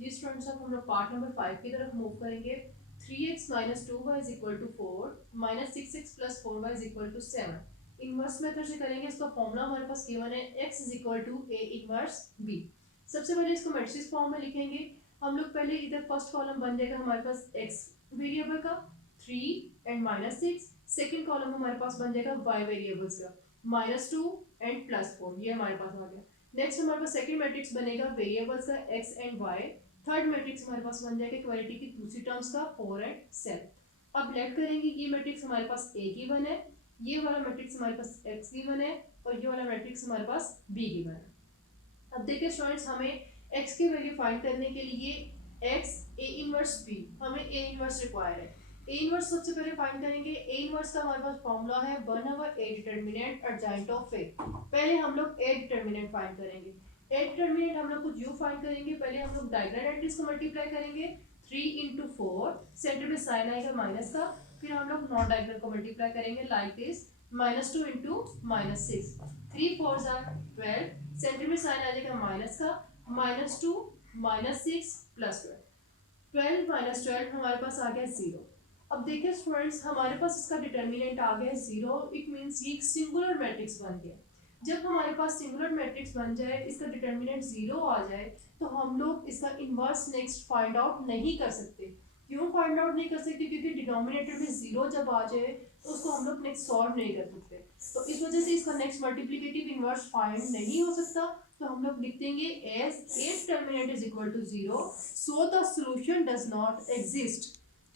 जी students, अब हम लोग पार्ट नंबर 5 की तरफ मूव करेंगे। 3x minus 2y is equal to 4 minus 6x plus 4y is equal to 7। Inverse method से करेंगे। इसका फॉर्मूला हमारे पास गिवन है x is equal to a inverse b। सबसे पहले इसको मैट्रिक्स फॉर्म में लिखेंगे। हम लोग पहले इधर फर्स्ट कॉलम बन जाएगा हमारे पास x वेरिएबल का 3 एंड माइनस 6। सेकेंड कॉलम हमारे पास बन जाएगा y वेरिएबल्स का -2 एंड +4। ये हमारे पास आ गया। नेक्स्ट हमारे पास सेकंड मैट्रिक्स बनेगा वेरिएबल्स का x and y। Third matrix हमारे पास बन जाएगा इक्वालिटी की दूसरी टर्म्स का 4 एंड 7। अब लेट करेंगे, ये मैट्रिक्स हमारे पास a गिवन है, ये वाला मैट्रिक्स हमारे पास x गिवन है और ये वाला मैट्रिक्स हमारे पास b गिवन है। अब देखिए स्टूडेंट्स, हमें x की वैल्यू फाइंड करने के लिए x a इनवर्स b, हमें a इनवर्स रिक्वायर है। a इनवर्स सबसे पहले फाइंड करेंगे। a इनवर्स का हमारे पास फॉर्मूला है 1/a determinant adjoint of a। पहले हम लोग a डिटरमिनेंट फाइंड करेंगे। a डिटरमिनेंट हम लोग कुछ यूं फाइंड करेंगे। पहले हम लोग डायगोनल एंट्रीज को मल्टीप्लाई करेंगे। 3 इंटू 4, सेंटर में साइन आएगा माइनस का, फिर हम लोग नॉन डायगोनल को मल्टीप्लाई करेंगे लाइक दिस -2 इंटू -6। 3 4 12, सेंटर में साइन आ जाएगा माइनस का, -2 -6 प्लस 12 माइनस 12 हमारे पास आ गया 0। अब देखिए स्टूडेंट्स, हमारे पास इसका डिटर्मिनेंट आ गया 0। इट मीन्स ये एक सिंगुलर मैट्रिक्स बन गया। जब हमारे पास सिंगुलर मैट्रिक्स बन जाए, इसका डिटर्मिनेंट 0 आ जाए, तो हम लोग इसका इन्वर्स नेक्स्ट फाइंड आउट नहीं कर सकते। क्यों फाइंड आउट नहीं कर सकते? क्योंकि डिनोमिनेटर में 0 जब आ जाए तो उसको हम लोग नेक्स्ट सॉल्व नहीं कर सकते। तो इस वजह से इसका नेक्स्ट मल्टीप्लिकेटिव इन्वर्स फाइंड नहीं हो सकता। तो हम लोग लिख देंगे as a determinant is equal to 0 so the solution does not exist.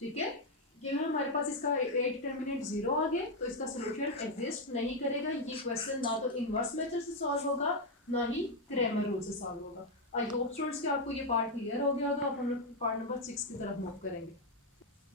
ठीक है, क्योंकि हमारे पास इसका a डिटर्मिनेंट 0 आ गया तो इसका सॉल्यूशन एग्जिस्ट नहीं करेगा। ये क्वेश्चन ना तो इन्वर्स मेथड से सॉल्व होगा, ना ही क्रैमर रूल से सॉल्व होगा। आई होप स्टूडेंट्स कि आपको ये पार्ट क्लियर हो गया होगा। अब हम लोग पार्ट नंबर 6 की तरफ मूव करेंगे।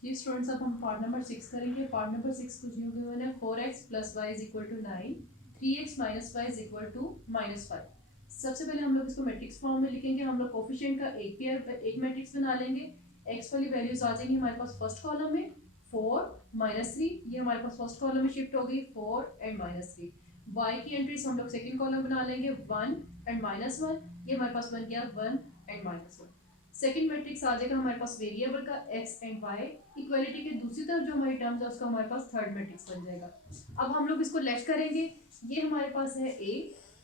जी स्टूडेंट्स, अब हम पार्ट नंबर 6 करेंगे। पार्ट नंबर 6 कुछ यूँ गिवन है 4x plus Y is equal to 9, 3x minus Y is equal to -5। सबसे पहले हम लोग इसको मैट्रिक्स फॉर्म में लिखेंगे। हम लोग कोफिशिएंट का एक मैट्रिक्स बना लेंगे। x वाली वैल्यूज आ जाएंगी हमारे पास फर्स्ट कॉलम में 4 -3, ये हमारे पास फर्स्ट कॉलम में शिफ्ट हो गई 4 एंड -3। y की एंट्रीज हम लोग सेकंड कॉलम बना लेंगे 1 एंड -1, ये हमारे पास बन गया 1 एंड -1। सेकंड मैट्रिक्स आ जाएगा हमारे पास वेरिएबल का x एंड y। इक्वालिटी के दूसरी तरफ जो हमारी टर्म्स है उसका हमारे पास थर्ड मैट्रिक्स बन जाएगा। अब हम लोग इसको लेट करेंगे। ये हमारे पास है a,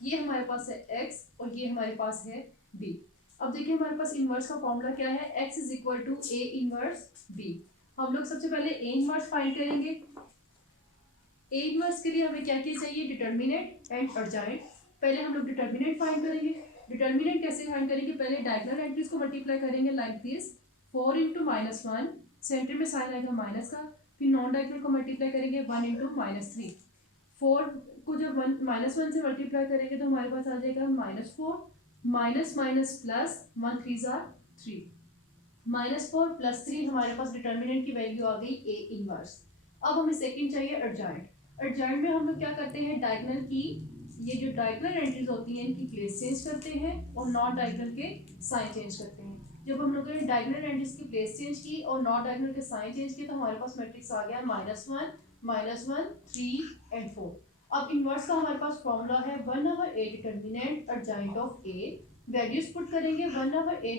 ये हमारे पास है x और ये हमारे पास है b। अब देखिए हमारे पास इनवर्स का फॉर्मूला क्या है, x is equal to a inverse b। हम लोग सबसे पहले a इनवर्स फाइंड करेंगे। a इनवर्स के लिए हमें क्या क्या चाहिए, डिटर्मिनेंट एंड एडजॉइंट। पहले हम लोग डिटर्मिनेंट फाइंड करेंगे। डिटर्मिनेंट कैसे फाइंड करेंगे, पहले डायगोनल एंट्रीज को मल्टीप्लाई करेंगे लाइक दिस 4 इंटू -1, सेंटर में साइन आएगा माइनस का, फिर नॉन डायगोनल को मल्टीप्लाई करेंगे 1 इंटू -3। 4 को जब -1 से मल्टीप्लाई करेंगे तो हमारे पास आ जाएगा -4, माइनस माइनस प्लस 1 3 3, -4 प्लस 3 हमारे पास डिटर्मिनेंट की वैल्यू आ गई a इनवर्स। अब हमें सेकंड चाहिए एडजॉइंट। एडजॉइंट में हम लोग क्या करते हैं, डायगोनल की ये जो डायगोनल एंट्रीज होती हैं इनकी प्लेस चेंज करते हैं और नॉन डायगोनल के साइन चेंज करते हैं। जब हम लोगों ने डायगोनल एंट्रीज की प्लेस चेंज की और नॉन डायगोनल के साइन चेंज किए तो हमारे पास मैट्रिक्स आ गया -1 3 एंड 4। अब इनवर्स का हमारे पास फॉर्मूला है 1/a determinant adjoint of a। Values put करेंगे 1/a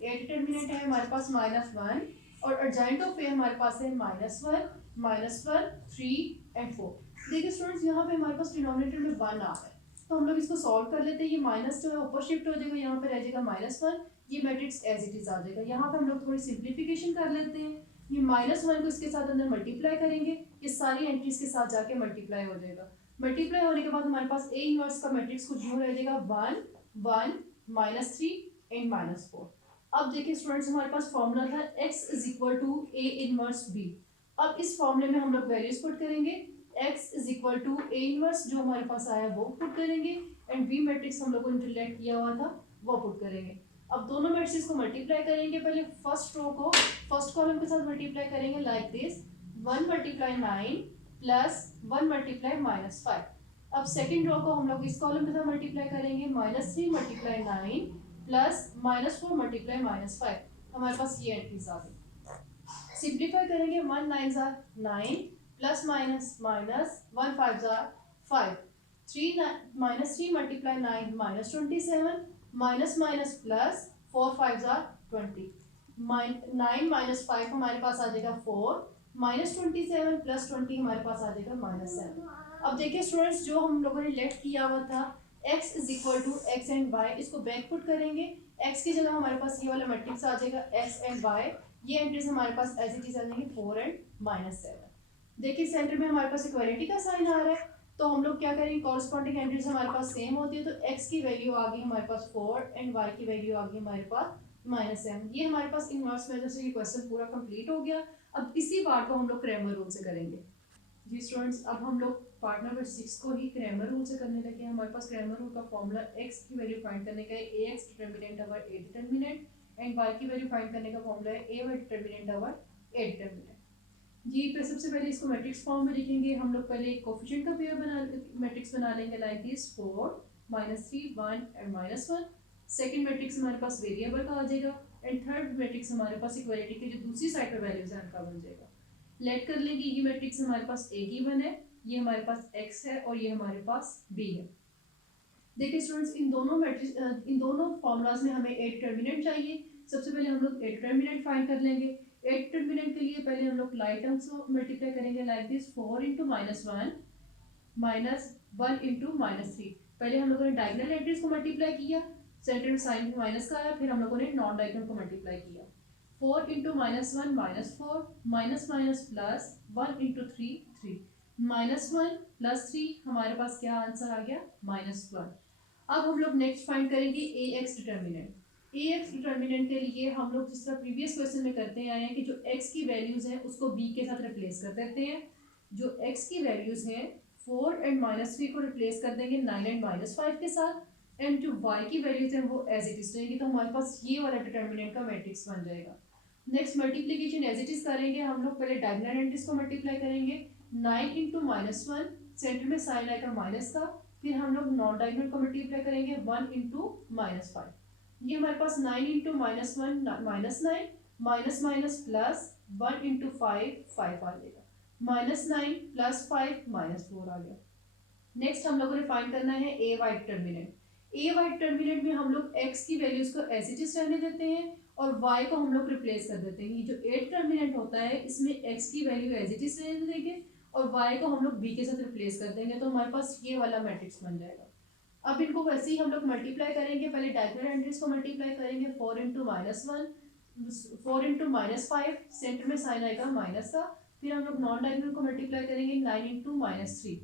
डिटर्मिनेंट है हमारे पास -1 और एडजॉइंट ऑफ a हमारे पास है -1 3 एंड 4। देखिए स्टूडेंट्स, यहाँ पे हमारे पास डिनोमिनेटर में 1 आ रहा है तो हम लोग इसको सॉल्व कर लेते हैं। ये माइनस जो है ऊपर शिफ्ट हो जाएगा, यहाँ पे रह जाएगा -1, ये मैट्रिक्स एज इट इज आ जाएगा। यहाँ पे हम लोग थोड़ी सिंप्लीफिकेशन कर लेते हैं। ये -1 को इसके साथ अंदर मल्टीप्लाई करेंगे, ये सारी एंट्रीज के साथ जाके मल्टीप्लाई हो जाएगा। मल्टीप्लाई होने के बाद हमारे पास a इनवर्स का मैट्रिक्स कुछ यूँ रह जाएगा 1 1 -3 एंड -4। अब देखिए स्टूडेंट्स, हमारे पास फॉर्मूला था x is equal to a inverse b। अब इस फॉर्मूले में हम लोग वैल्यूज पुट करेंगे। x is equal to a inverse जो हमारे पास आया वो पुट करेंगे एंड b मैट्रिक्स हम लोगों ने रिलेट किया हुआ था वो पुट करेंगे। अब दोनों मैट्रिक्स को मल्टीप्लाई करेंगे। पहले फर्स्ट रो को फर्स्ट कॉलम के साथ मल्टीप्लाई करेंगे like this 1 multiply 9 plus 1 multiply -5। अब सेकंड रो को हम लोग इस कॉलम के साथ मल्टीप्लाई करेंगे -3 मल्टीप्लाई 9 प्लस -4 मल्टीप्लाई -5। हमारे पास ये एंट्रीज आ गई। सिंप्लीफाई करेंगे 1 9 9 plus minus minus 1 5 5, 3 -3 multiply 9 -27 minus minus plus 4 5 20, 9 minus 5 हमारे पास आ जाएगा 4, -27 प्लस 20 हमारे पास आ जाएगा -7। अब देखिए स्टूडेंट्स, जो हम लोगों ने लेट किया हुआ था x is equal to X and Y, इसको बैक पुट करेंगे। x की जगह हमारे पास ये वाला मैट्रिक्स आ जाएगा x एंड y, ये एंट्रीज हमारे पास एज इट इज आ जाएंगे 4 एंड -7। देखिए सेंटर में हमारे पास इक्वालिटी का साइन आ रहा है, तो हम लोग क्या करेंगे, कॉरस्पॉन्डिंग एंट्रीज हमारे पास सेम होती है, तो x की वैल्यू आ गई हमारे पास 4 एंड y की वैल्यू आ गई हमारे पास -7। ये हमारे पास इनवर्स मेथड से ये क्वेश्चन पूरा कंप्लीट हो गया। अब इसी पार्ट को हम लोग क्रैमर रूल से करेंगे। जी स्टूडेंट्स, अब हम लोग पार्ट नंबर 6 को ही क्रैमर रूल से करने लगे। हमारे पास क्रैमर रूल का फॉर्मूला x की वैल्यू फाइंड करने का है ax determinant over a determinant, and y की वैल्यू फाइंड करने का फॉर्मूला है a y determinant over a determinant. जी पे सबसे पहले इसको मैट्रिक्स फॉर्म में लिखेंगे। हम लोग पहले एक कोफिशिएंट का पेयर बना मैट्रिक्स बना लेंगे like this 4 -3 1 and -1। Second matrix हमारे पास वेरिएबल का आ जाएगा, एंड थर्ड मैट्रिक्स हमारे पास इक्वालिटी की जो दूसरी साइड पर वैल्यूज है उनका बन जाएगा। लेट कर लेंगे, ये मैट्रिक्स हमारे पास a गिवन है, ये हमारे पास x है और ये हमारे पास b है। देखिए स्टूडेंट्स, इन दोनों फॉर्मूलाज में हमें a डिटरमिनेंट चाहिए। सबसे पहले हम लोग a डिटरमिनेंट फाइंड कर लेंगे। a डिटरमिनेंट के लिए पहले हम लोग लाइट टर्म्स को मल्टीप्लाई करेंगे लाइक दिस 4 × -1 -1 × -3। पहले हम लोगों ने डायगोनल एंट्रीज को मल्टीप्लाई किया, सेंटर में साइन माइनस का आया, फिर हम लोगों ने नॉन डायगोनल को मल्टीप्लाई किया। 4 × -1 -4 माइनस माइनस प्लस 1 × 3 3 -1 प्लस 3 हमारे पास क्या आंसर आ गया -1। अब हम लोग नेक्स्ट फाइंड करेंगे ax डिटरमिनेंट। ax डिटरमिनेंट के लिए हम लोग जिस तरह प्रीवियस क्वेश्चन में करते आए हैं कि जो x की वैल्यूज हैं उसको b के साथ रिप्लेस कर देते हैं। जो x की वैल्यूज हैं 4 एंड -3 को रिप्लेस कर देंगे 9 एंड -5 के साथ, एंड जो y की वैल्यूज हैं वो एज इट इज रहेंगी, तो हमारे पास ये वाला डिटरमिनेंट का मैट्रिक्स बन जाएगा। Next multiplication as it is करेंगे। हम लोग पहले डायगोनल एंट्रीज को मल्टीप्लाई करेंगे। 9 × -1, सेंटर में साइन आएगा माइनस का, फिर हम लोग नॉन डायगोनल को मल्टीप्लाई करेंगे 1 × -5। ये हमारे पास 9 × -1 -9 माइनस माइनस प्लस 1 × 5 आ जाएगा, -9 प्लस 5 -4 आ गया। नेक्स्ट हम लोगों ने फाइंड करना है A Y determinant. A Y determinant में हम लोग x की वैल्यूज को एज इट इज रहने देते हैं और y को हम लोग रिप्लेस कर देते हैं। ये जो ए डिटरमिनेंट होता है इसमें x की वैल्यू एज इट इज रहने देंगे और y को हम लोग b के साथ रिप्लेस कर देंगे, तो हमारे पास ये वाला मैट्रिक्स बन जाएगा। अब इनको वैसे ही हम लोग मल्टीप्लाई करेंगे। पहले डायगोनल एंट्रीज को मल्टीप्लाई करेंगे। 4 × -1 4 × -5, सेंटर में साइन आएगा माइनस का, फिर हम लोग नॉन डायगोनल को मल्टीप्लाई करेंगे 9 × -3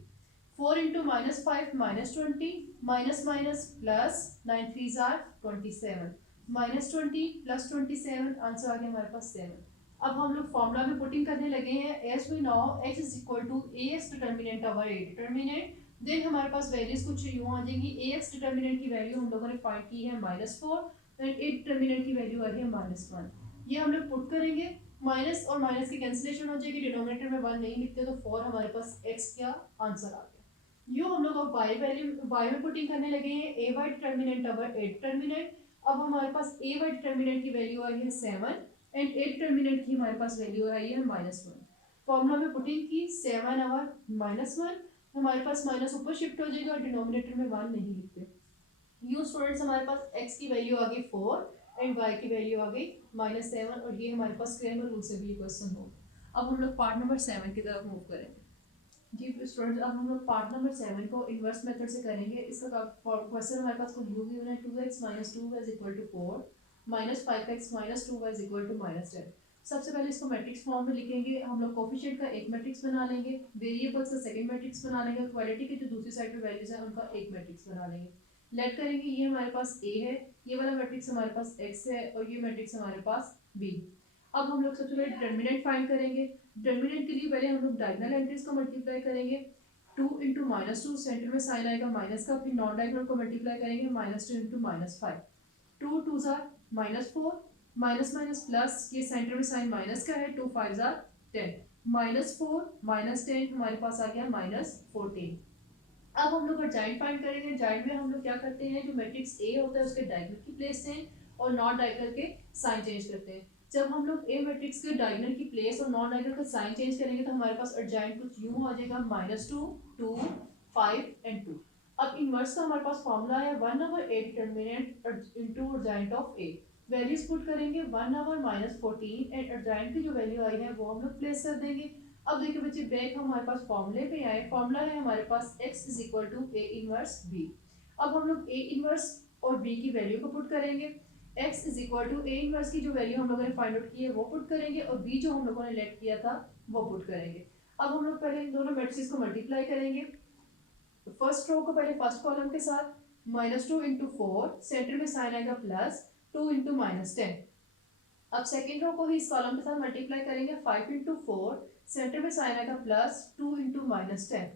4 × -5 -20 minus minus plus 9 3s are 27 -20 plus 27 answer आ गया हमारे पास 7। अब हम लोग फॉर्मूला में पुटिंग करने लगे हैं। As we know x is equal to ax determinant over a determinant. Then हमारे पास वैल्यूज कुछ यूँ आ जाएंगी। ax डिटरमिनेंट की वैल्यू हम लोगों ने फाइंड की है -4 एंड a डिटरमिनेंट की वैल्यू आ रही है -1। ये हम लोग पुट करेंगे, माइनस और माइनस की कैंसिलेशन हो जाएगी, डिनोमिनेटर में 1 नहीं लिखते तो 4 हमारे पास x का आंसर आ गया। यो हम लोग अब y वैल्यू y में पुटिंग करने लगे हैं। a y determinant over a determinant. अब हमारे पास a y डिटरमिनेंट की वैल्यू आई है 7 एंड a डिटरमिनेंट की हमारे पास वैल्यू आई है -1। फॉर्मूला में पुटिंग की 7 ओवर -1, हमारे पास माइनस ऊपर शिफ्ट हो जाएगा और डिनोमिनेटर में 1 नहीं लिखते। यू स्टूडेंट्स, हमारे पास x की वैल्यू आ गई 4 एंड y की वैल्यू आ गई -7 और ये हमारे पास क्रैमर रूल से भी ये क्वेश्चन हो। अब हम लोग पार्ट नंबर 7 की तरफ मूव करेंगे। जी स्टूडेंट्स, अब हम लोग पार्ट नंबर 7 को इन्वर्स मेथड से करेंगे। इसका क्वेश्चन हमारे पास को यू गिवन है 2x - 2y = 4 -5x - 2y = -10। सबसे पहले इसको मैट्रिक्स फॉर्म में लिखेंगे। हम लोग कोफिशिएंट का एक मैट्रिक्स बना लेंगे, वेरिएबल्स का सेकंड मैट्रिक्स बना लेंगे, क्वालिटी की जो दूसरी साइड पे वैल्यूज है उनका एक मैट्रिक्स बना लेंगे। लेट करेंगे, ये हमारे पास a है, ये वाला मैट्रिक्स हमारे पास x है और ये मैट्रिक्स हमारे पास b। अब हम लोग सबसे पहले डिटरमिनेंट फाइंड करेंगे। डिटरमिनेंट के लिए पहले हम लोग डायगोनल एंट्रीज को मल्टीप्लाई करेंगे। 2 × -2, सेंटर में साइन आएगा माइनस का, फिर नॉन डायगोनल को मल्टीप्लाई करेंगे -2 × -5 2 2s are -4 minus minus plus, ये सेंटर में साइन माइनस का है, 2 5s are 10 -4 -10 हमारे पास आ गया -14। अब हम लोग जॉइंट फाइंड करेंगे। जॉइंट में हम लोग क्या करते हैं, जो मैट्रिक्स ए होता है उसके डायगोनल की प्लेस से और नॉन डायगोनल के साइन चेंज करते हैं। जब हम लोग ए मैट्रिक्स के डायगोनल की प्लेस और नॉन डायगोनल का साइन चेंज करेंगे तो हमारे पास एडजॉइंट कुछ यूं आ जाएगा -2 2 5 एंड 2। अब इनवर्स का हमारे पास फॉर्मूला है 1/a determinant into adjoint of A. Values put करेंगे 1 आवर -14 एंड एडजॉइंट की जो वैल्यू आई है वो हम लोग प्लेस कर देंगे। अब देखिए बच्चे बैक हमारे पास फॉर्मूले पे आए, फॉर्मूला है हमारे पास x is equal to A inverse b। अब हम लोग ए इनवर्स और b की वैल्यू को पुट करेंगे। x is equal to A inverse की जो वैल्यू हम लोगों ने फाइंड आउट की है वो पुट करेंगे और b जो हम लोगों ने लेट किया था वो पुट करेंगे। अब हम लोग पहले इन दोनों मैट्रिक्स को मल्टीप्लाई करेंगे। फर्स्ट रो को पहले फर्स्ट कॉलम के साथ -2 इंटू 4, सेंटर में साइन आएगा +2 इंटू -10। अब सेकेंड रो को ही इस कॉलम के साथ मल्टीप्लाई करेंगे 5 इंटू 4, सेंटर में साइन आएगा +2 into -10।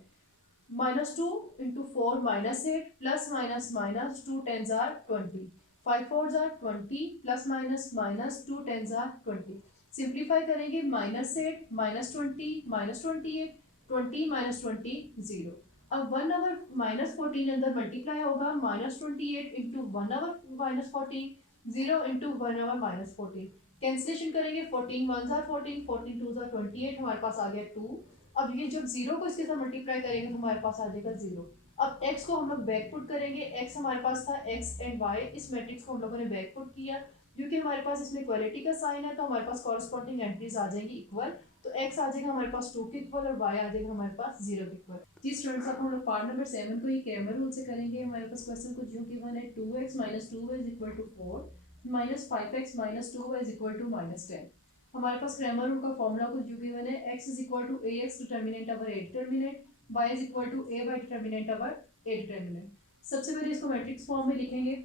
-2 into 4 -8 plus minus minus 2 10s are 20, 5 4s are 20 plus minus minus 2 10s are 20। Simplify करेंगे -8 -20 -28 20 -20 0। अब 1 आवर -14 अंदर मल्टीप्लाई होगा -28 into 1 over -14 0 into 1 over -14। Cancellation करेंगे 14 1s are 14 14 2s are 28, हमारे पास आ गया 2। अब ये जब जीरो को इसके साथ मल्टीप्लाई करेंगे तो हमारे पास आ जाएगा 0। अब x को हम लोग बैक पुट करेंगे, x हमारे पास था x एंड y, इस मैट्रिक्स को हम लोगों ने बैक पुट किया क्योंकि हमारे पास इसमें इक्वलिटी का साइन है तो हमारे पास कॉरस्पॉन्डिंग एंट्रीज आ जाएंगी इक्वल। तो x आ जाएगा हमारे पास 2 के इक्वल और y आ जाएगा हमारे पास 0 के इक्वल। जी स्टूडेंट्स, अब हम लोग पार्ट नंबर 7 को ही क्रैमर रूल से करेंगे। हमारे पास क्वेश्चन कुछ यूं गिवन है 2x - 2y = 4 -5x - 2y = -10। हमारे पास क्रैमर रूल का फॉर्मूला कुछ जो गिवन है x is equal to ax determinant over a determinant, y is equal to ay determinant over a determinant. सबसे पहले इसको मैट्रिक्स फॉर्म में लिखेंगे।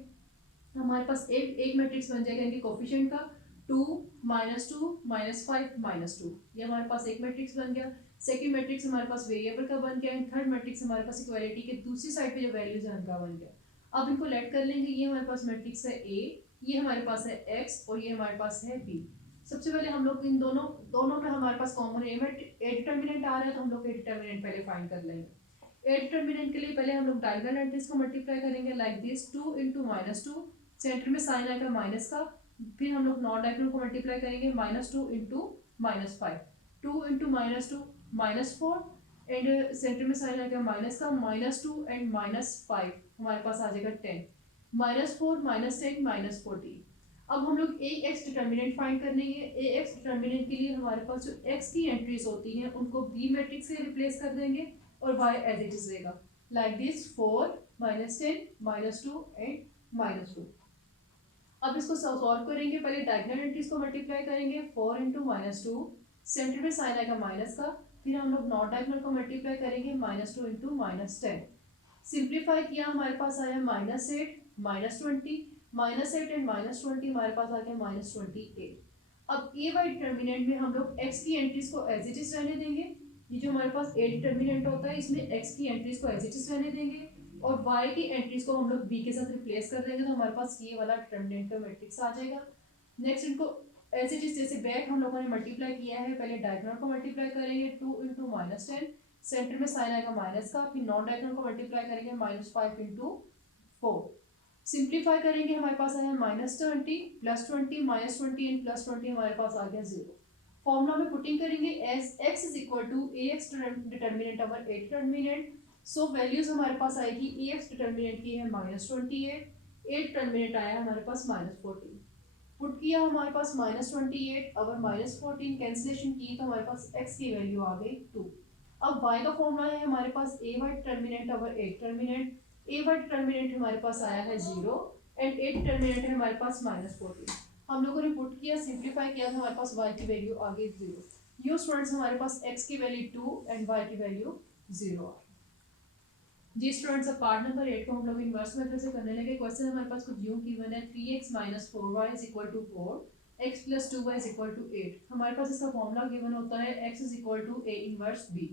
हमारे पास एक मैट्रिक्स बन जाएगा इनके कोफिशिएंट का 2 -2 -5 -2, ये हमारे पास एक मैट्रिक्स बन गया। सेकंड मैट्रिक्स हमारे पास वेरिएबल का बन गया एंड थर्ड मैट्रिक्स हमारे पास इक्वालिटी के दूसरी साइड पे जो वैल्यूज है उनका बन गया। अब इनको लेट कर लेंगे। ये हमारे पास मैट्रिक्स है a, ये हमारे पास है x और ये हमारे पास है b। सबसे पहले हम लोग इन दोनों में हमारे पास कॉमन ए डिटर्मिनेंट आ रहा है तो हम लोग ए डिटर्मिनेंट पहले फाइंड कर लेंगे। ए डिटर्मिनेंट के लिए पहले हम लोग डायगोनल एंट्रीज को मल्टीप्लाई करेंगे लाइक दिस 2 इंटू -2, सेंटर में साइन आएगा माइनस का, फिर हम लोग नॉन डायगोनल को मल्टीप्लाई करेंगे -2 इंटू -5, 2 इंटू -2 -4 एंड सेंटर में साइन आएगा माइनस का, -2 एंड -5 हमारे पास आ जाएगा 10, -4 -10 -14। अब हम लोग ए एक्स डिटर्मिनेंट फाइंड करने हैं। ए एक्स डिटर्मिनेंट के लिए हमारे पास जो एक्स की एंट्रीज होती हैं उनको बी मैट्रिक्स से रिप्लेस कर देंगे और वाई एज इट इज रहेगा लाइक दिस 4 -10 -2 एंड -2। अब इसको सॉल्व करेंगे। पहले डायगोनल एंट्रीज को मल्टीप्लाई करेंगे 4 इंटू -2, सेंटर में साइन आएगा माइनस का, फिर हम लोग नॉन डायगोनल को मल्टीप्लाई करेंगे -2 इंटू -10। सिंप्लीफाई किया हमारे पास आया -8 -20, -8 एंड -20 हमारे पास आ गया -28। अब ए वाई डिटर्मिनेंट में हम लोग एक्स की एंट्रीज को एज इट इज रहने देंगे। ये जो हमारे पास ए डिटर्मिनेंट होता है इसमें एक्स की एंट्रीज को एज इट इज रहने देंगे और y की एंट्रीज को हम लोग b के साथ रिप्लेस कर देंगे तो हमारे पास ये वाला डिटर्मिनेंट का मैट्रिक्स आ जाएगा। नेक्स्ट इनको ऐसे जिस जैसे बैक हम लोगों ने मल्टीप्लाई किया है, पहले डायगोनल को मल्टीप्लाई करेंगे 2 इंटू -10, सेंटर में साइन आएगा माइनस का, फिर नॉन डायगोनल को मल्टीप्लाई करेंगे -5 इंटू 4। सिंप्लीफाई करेंगे हमारे पास आया -20 +20 -20 एंड +20 हमारे पास आ गया 0। फॉर्मूला में पुटिंग करेंगे as x is equal to ax determinant over a determinant. So values हमारे पास आएगी ax डिटर्मिनेंट की है -28, a डिटर्मिनेंट आया हमारे पास -14। पुट किया हमारे पास -28 ओवर -14, कैंसिलेशन की तो हमारे पास x की वैल्यू आ गई 2। अब y का फॉर्मूला है हमारे पास a y determinant over a determinant. a y determinant हमारे पास आया है 0 एंड a डिटर्मिनेंट है हमारे पास -14। हम लोगों ने पुट किया, सिंप्लीफाई किया तो हमारे पास y की वैल्यू आ गई 0। यो स्टूडेंट्स हमारे पास x की वैल्यू 2 एंड y की वैल्यू 0 आ गई। जी स्टूडेंट्स, अब पार्ट नंबर 8 को हम लोग इन्वर्स मेथड से करने लगे। क्वेश्चन हमारे पास कुछ यूं गिवन है 3x - 4y = 4, x + 2y = 8। हमारे पास इसका फॉर्मूला गिवन होता है x = a इनवर्स b।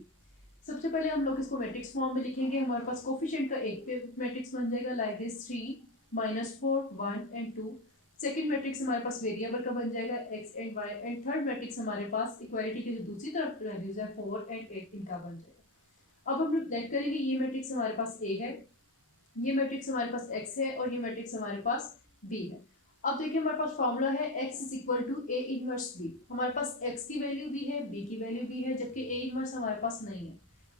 सबसे पहले हम लोग इसको मैट्रिक्स फॉर्म में लिखेंगे। हमारे पास कोफिशिएंट का एक मैट्रिक्स बन जाएगा like this 3 -4 1 and 2। Second matrix हमारे पास वेरिएबल का बन जाएगा x and y and third matrix हमारे पास इक्वालिटी के जो दूसरी तरफ वैल्यूज है 4 एंड 8 इनका बन जाएगा। अब हम लोग लेट करेंगे, ये मैट्रिक्स हमारे पास a है, ये मैट्रिक्स हमारे पास x है और ये मैट्रिक्स हमारे पास b है। अब देखिए हमारे पास फॉर्मूला है x = a इनवर्स b। हमारे पास x की वैल्यू भी है, b की वैल्यू भी है, जबकि a इनवर्स हमारे पास नहीं है।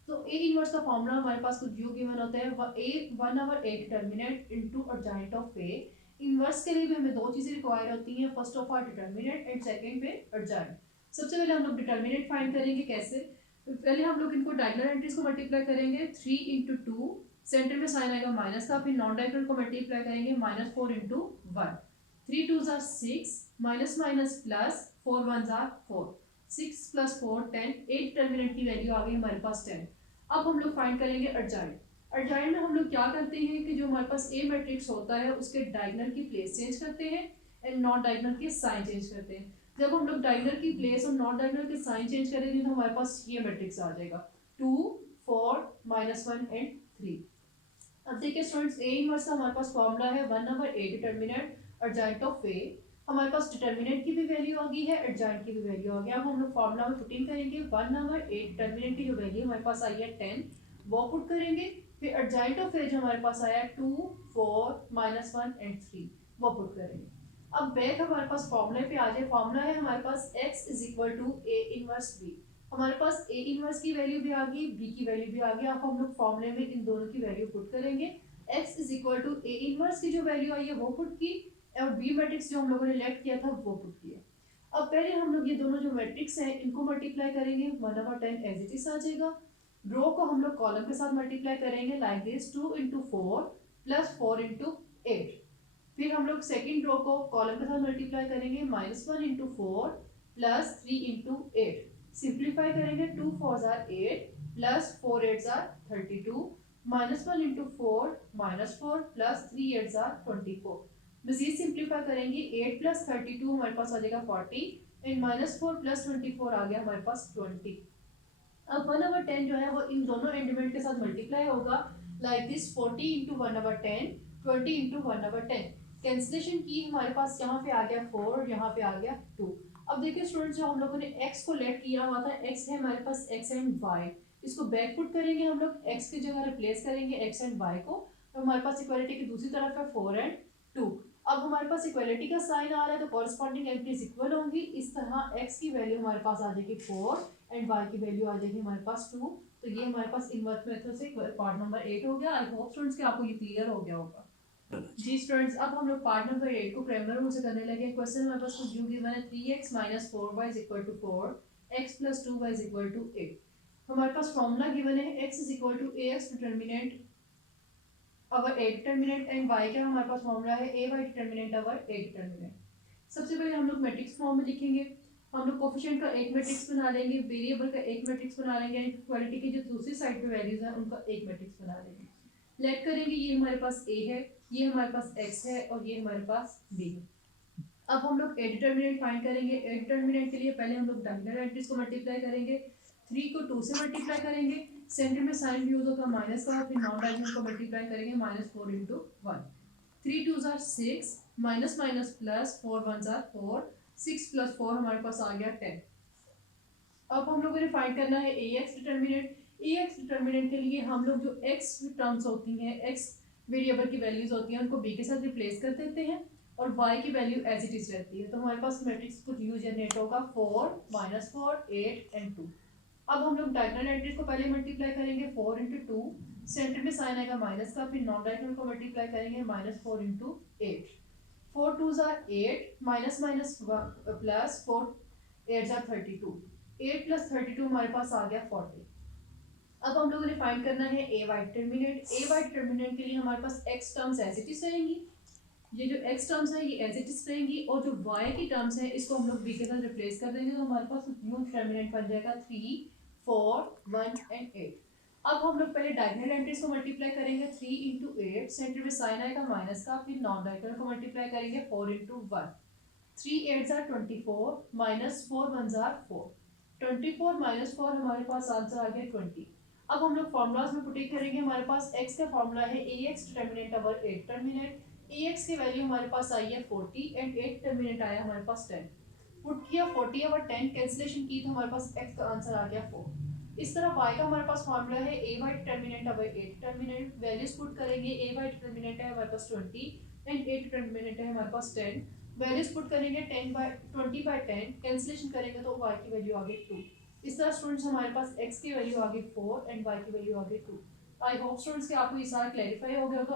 तो a इनवर्स का फॉर्मूला हमारे पास कुछ यूं गिवन होता है a 1 over a determinant into adjoint of a inverse के लिए भी हमें दो चीजें रिक्वायर होती हैं, first of all determinant and second पे एडजॉइंट। सबसे पहले हम लोग डिटर्मिनेंट फाइंड करेंगे कैसे, तो पहले हम लोग इनको डायगोनल एंट्रीज को मल्टीप्लाई करेंगे 3 इंटू टू, सेंटर में साइन आएगा माइनस का, फिर नॉन डायगोनल को मल्टीप्लाई करेंगे -4 into 1, 3 2 jar 6, minus minus plus 4 1 jar 4, 6 plus 4 10, 8 determinant की वैल्यू आ गई हमारे पास 10। अब हम लोग फाइंड करेंगे एडजॉइंट। एडजॉइंट में हम लोग क्या करते हैं कि जो हमारे पास ए मैट्रिक्स होता है उसके डायगोनल की प्लेस चेंज करते हैं एंड नॉन डायगोनल के साइन चेंज करते हैं। जब हम लोग डायगोनल की प्लेस और नॉन डायगोनल के साइन चेंज करेंगे तो हमारे पास ये मैट्रिक्स आ जाएगा 2 4 -1 एंड 3। अब देखिए स्टूडेंट्स, ए इनवर्स का हमारे पास फॉर्मूला है 1/a डिटर्मिनेंट एडजॉइंट ऑफ ए। हमारे पास डिटर्मिनेंट की भी वैल्यू आ गई है, एडजॉइंट की भी वैल्यू आ गई। अब हम लोग फॉर्मूला में पुटिंग करेंगे 1/a डिटर्मिनेंट की जो वैल्यू हमारे पास आई है 10 वो पुट करेंगे, फिर एडजॉइंट ऑफ ए जो हमारे पास आया 2 4 -1 एंड 3 वो पुट करेंगे। अब बैक हमारे पास फॉर्मूले पे आ जाए। फॉर्मूला है हमारे पास x = a इनवर्स b। हमारे पास a इनवर्स की वैल्यू भी आ गई, b की वैल्यू भी आ गई। अब हम लोग फॉर्मूले में इन दोनों की वैल्यू पुट करेंगे। x = a इनवर्स की जो वैल्यू आई है वो पुट की, और b मैट्रिक्स जो हम लोगों ने लेट किया था वो पुट किया। अब पहले हम लोग ये दोनों जो मैट्रिक्स हैं इनको मल्टीप्लाई करेंगे, 1/10 एज इट इज आ जाएगा। रो को हम लोग कॉलम के साथ मल्टीप्लाई करेंगे लाइक दिस, 2 × 4 + 4 × 8। फिर हम लोग सेकंड रो को कॉलम के साथ मल्टीप्लाई करेंगे, -1 × 4 + 3 × 8। सिंप्लीफाई करेंगे, 2 4 = 8 + 4 8 = 32, -1 × 4 -4 + 3 8 = 24। मजीद सिंप्लीफाई करेंगे, 8 + 32 हमारे पास आ जाएगा 40 एंड -4 + 24 आ गया हमारे पास 20। अब 1/10 जो है वो इन दोनों एलिमेंट के साथ मल्टीप्लाई होगा लाइक दिस, 40 × 1/10, 20 × 1/10। कैंसिलेशन की, हमारे पास यहाँ पे आ गया 4 और यहाँ पे आ गया 2। अब देखिए स्टूडेंट्स, जो हम लोगों ने x को लेट किया हुआ था, x है हमारे पास x एंड y, इसको बैक पुट करेंगे हम लोग, x की जगह रिप्लेस करेंगे x एंड y को, और हमारे पास इक्वालिटी की दूसरी तरफ है 4 एंड 2। अब हमारे पास इक्वालिटी का साइन आ रहा है तो कॉरस्पॉन्डिंग एंट्रीज इक्वल होंगी। इस तरह x की वैल्यू हमारे पास आ जाएगी 4 एंड y की वैल्यू आ जाएगी हमारे पास 2। तो ये हमारे पास इन्वर्स मेथड से पार्ट नंबर 8 हो गया। आई होप स्टूडेंट्स कि आपको ये क्लियर हो गया होगा। जी स्टूडेंट्स, अब हम लोग पार्ट नंबर 8 को प्राइमरी रूल से करने लगे। क्वेश्चन हमारे पास कुछ गिवन है, 3x - 4y = 4, x + 2y = 8। हमारे पास फॉर्मूला गिवन है, x = ax determinant our a determinant and y का हमारे पास फॉर्मूला है ay determinant our a determinant. सबसे पहले हम लोग मैट्रिक्स फॉर्म में लिखेंगे। हम लोग कोफिशिएंट का एक मैट्रिक्स बना लेंगे, वेरिएबल का एक मैट्रिक्स बना लेंगे, एंड इक्वालिटी की जो दूसरी साइड पे वैल्यूज हैं उनका एक मैट्रिक्स बना लेंगे। लेट करेंगे, ये हमारे पास a है, ये हमारे पास x है और ये हमारे पास b है। अब हम लोग a डिटर्मिनेंट फाइंड करेंगे। a डिटर्मिनेंट के लिए पहले हम लोग डायगोनल एंट्रीज को मल्टीप्लाई करेंगे, 3 को 2 से मल्टीप्लाई करेंगे, सेंटर में साइन यूज होगा माइनस का, फिर नॉन डायगोनल को मल्टीप्लाई करेंगे, -4 × 1, 3 2 = 6, माइनस माइनस प्लस 4 1 = 4, 6 + 4 हमारे पास आ गया 10। अब हम लोगों ने फाइंड करना है ax डिटर्मिनेंट। ax डिटर्मिनेंट के लिए हम लोग जो x टर्म्स होती हैं, x वेरिएबल की वैल्यूज होती हैं, उनको b के साथ रिप्लेस कर देते हैं और y की वैल्यू एज इट इज रहती है। तो हमारे पास मैट्रिक्स कुछ यू जनरेट होगा 4 -4 8 एंड 2। अब हम लोग डायगोनल एंट्रीज को पहले मल्टीप्लाई करेंगे, 4 × 2, सेंटर में साइन आएगा माइनस का, फिर नॉन डायगोनल को मल्टीप्लाई करेंगे, -4 × 8, 4 2 = 8, माइनस माइनस प्लस 4 8 = 32, 8 + 32 हमारे पास आ गया 40। अब हम लोगों ने फाइंड करना है A Y determinant. A Y determinant के लिए हमारे पास x terms as it is रहेंगी, ये जो x टर्म्स है ये एज इट इज रहेंगी, और जो y की टर्म्स है इसको हम लोग b के साथ रिप्लेस कर देंगे। तो हमारे पास न्यू डिटर्मिनेंट बन जाएगा 3 4 1 एंड 8। अब हम लोग पहले डायगोनल एंट्रीज को मल्टीप्लाई करेंगे, 3 × 8, सेंटर में साइन आएगा माइनस का, फिर नॉन डायगोनल को मल्टीप्लाई करेंगे 4 × 1, 3 8 = 24, -4 1 = 4, 24 - 4 हमारे पास आंसर आ गया 20। अब हम लोग फॉर्मूलाज में पुट करेंगे। हमारे पास x का फॉर्मूला है ax determinant our a determinant. ax की वैल्यू हमारे पास आई है 40 एंड a डिटर्मिनेंट आया हमारे पास 10। पुट किया 40/10, कैंसिलेशन की तो हमारे पास x का आंसर आ गया 4। इस तरह y का हमारे पास फॉर्मूला है ay determinant our a determinant. Values put करेंगे, ay डिटर्मिनेंट है हमारे पास 20 एंड a डिटर्मिनेंट है हमारे पास 10। वैल्यूज पुट करेंगे 20/10, कैंसिलेशन करेंगे तो y की वैल्यू आ गई 2। इस तरह स्टूडेंट्स हमारे पास x की वैल्यू आ गई 4 एंड y की वैल्यू आ गई 2। आई होप स्टूडेंट्स कि आपको ये सारा क्लैरिफाई हो गया होगा।